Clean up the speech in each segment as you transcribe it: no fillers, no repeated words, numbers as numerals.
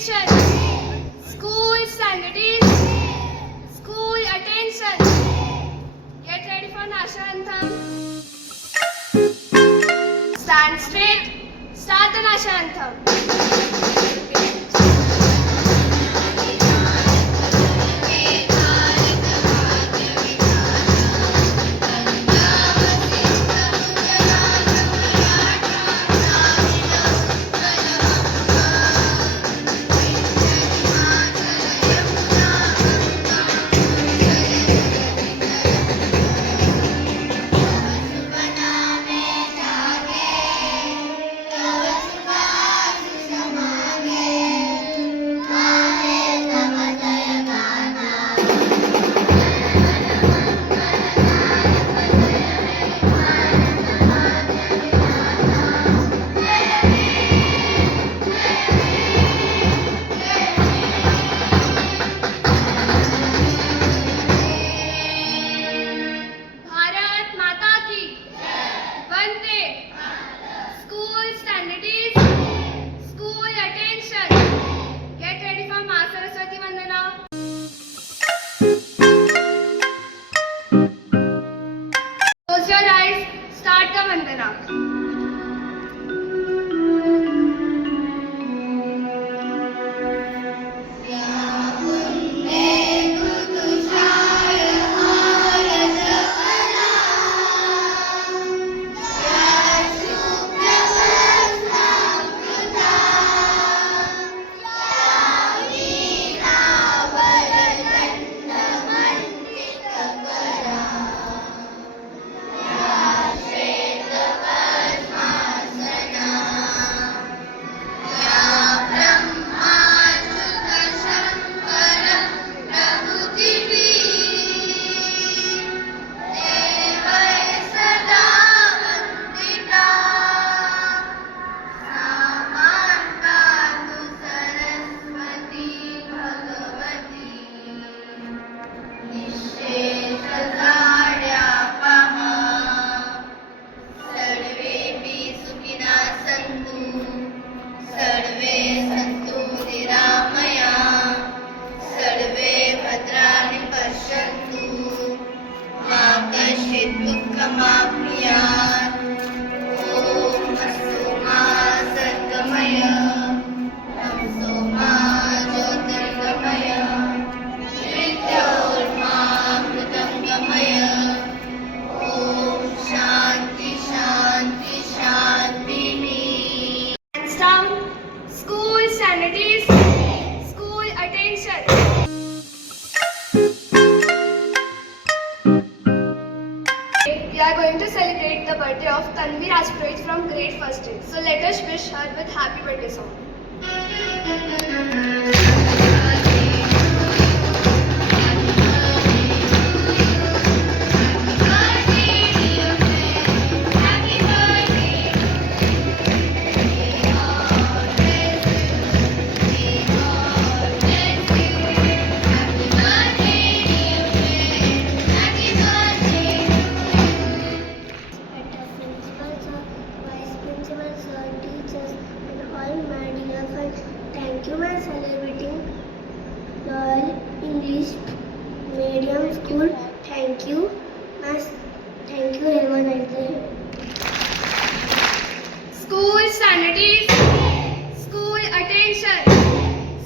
attention. School standard is school attention. Get ready for national anthem. Stand straight. Start the national anthem. Close your eyes, start the Vandana. School standard is school attention. We are going to celebrate the birthday of Tanvi Rajpurohit from grade 1st A. So let us wish her with happy birthday song. Thank you, my celebrating Royal English Medium School. Thank you, have a nice day. School standard is school attention.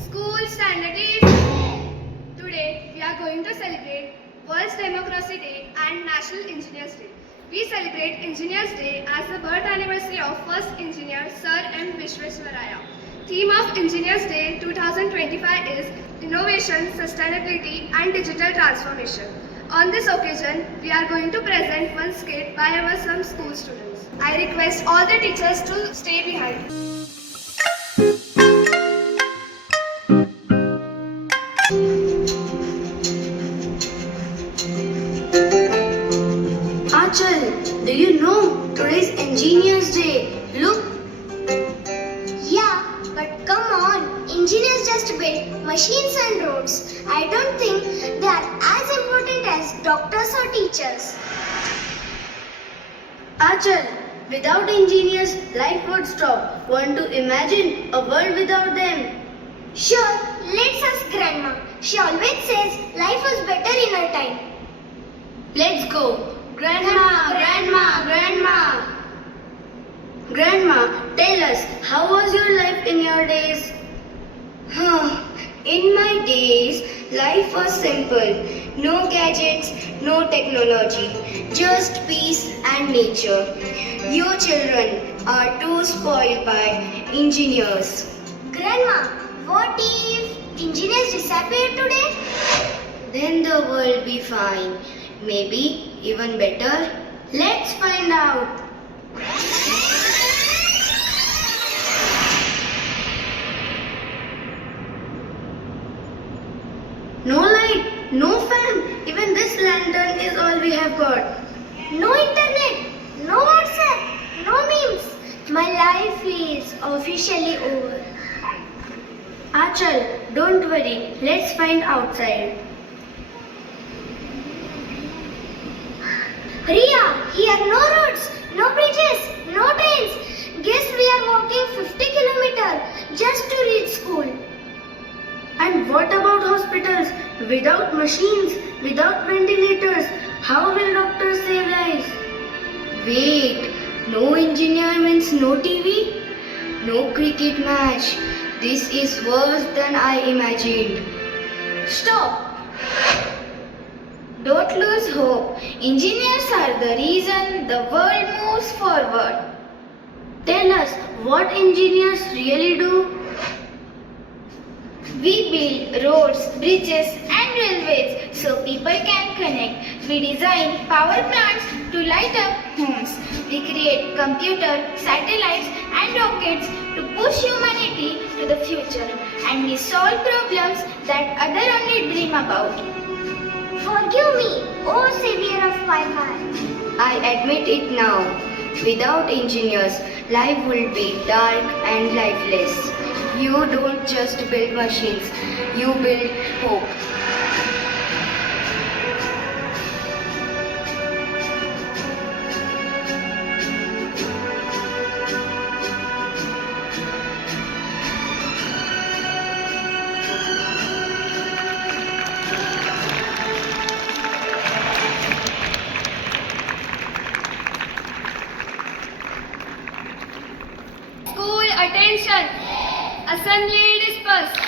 School standard is today we are going to celebrate World Democracy Day and National Engineers Day. We celebrate Engineers Day as the birth anniversary of first engineer Sir M. Vishwesvaraya. Theme of Engineers Day 2025 is Innovation, Sustainability and Digital Transformation. On this occasion, we are going to present one skit by our some school students. I request all the teachers to stay behind. Achal, do you know today's Engineers Day? Look. Yeah, but come on, engineers just build machines and roads. I don't think they are as important as doctors or teachers. Achal, without engineers, life would stop. Want to imagine a world without them? Sure, let's ask Grandma. She always says life was better in her time. Let's go. Grandma. Grandma, tell us, how was your life in your days? In my days, life was simple. No gadgets, no technology, just peace and nature. You children are too spoiled by engineers. Grandma, what if engineers disappear today? Then the world be fine. Maybe even better. Let's find out. No light, no fan. Even this lantern is all we have got. No internet, no WhatsApp, no memes. My life is officially over. Achal, don't worry. Let's find outside. Ria, here no roads, no bridges, no trains. Guess we are walking 50 kilometers just to reach school. And what about hospitals? Without machines, without ventilators, how will doctors save lives? Wait, no engineer means no TV? No cricket match. This is worse than I imagined. Stop! Don't lose hope. Engineers are the reason the world moves forward. Tell us what engineers really do. We build roads, bridges and railways so people can connect. We design power plants to light up homes. We create computers, satellites and rockets to push humanity to the future. And we solve problems that others only dream about. Forgive me, O savior of my heart. I admit it now. Without engineers, life would be dark and lifeless. You don't just build machines, you build hope. School attention. Assembly dispersed.